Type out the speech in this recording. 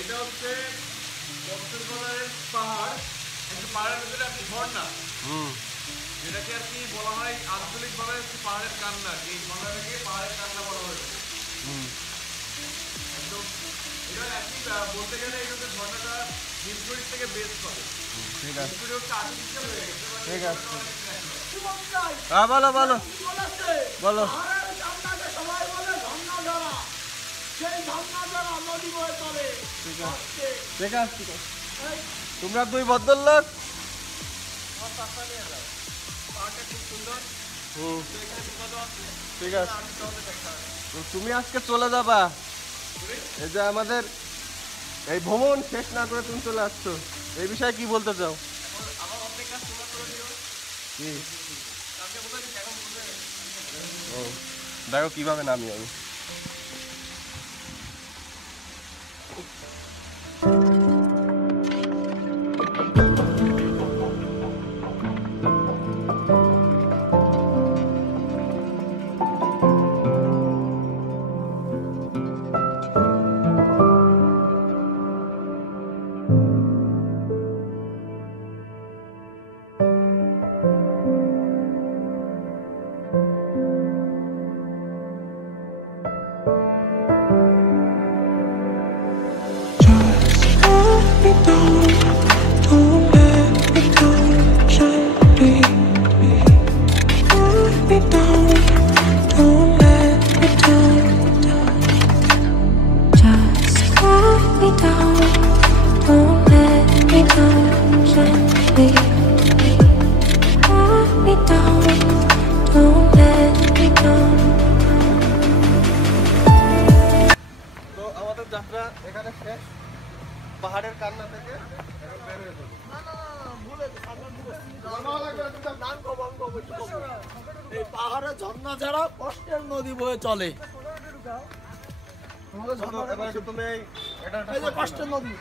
এটা হচ্ছে কক্সবাজারের পাহাড়, কিন্তু পাহাড়ের ভিতরে আপনি ঝর্ণা, যেটাকে আর কি বলা হয় আঞ্চলিকভাবে হচ্ছে পাহাড়ের কান্না। এই ঝর্ণাটাকে পাহাড়ের কান্না বলা হয়েছে। একদম এটা একই বলতে গেলে এই হচ্ছে ঝর্ণাটা হিমশরীর থেকে বেস করে। ঠিক আছে, হচ্ছে আর্টিফিশিয়াল হয়ে গেছে। ঠিক আছে, হ্যাঁ বলো বলো বলো। ঠিক আছে, তোমরা দুই ভদ্রলোক ঠিক আছে, তুমি আজকে চলে যাবা। এই যে আমাদের এই ভ্রমণ শেষ না করে তুমি চলে আসছো, এই বিষয়ে কি বলতে চাও? দেখো কিভাবে নামি আমি। যাত্রা এখানে শেষ। পাহাড়ের কান্না থেকে এই পাহাড়ে ঝর্ণা ছাড়া কষ্টের নদী বয়ে চলে। তুমি কষ্টের নদী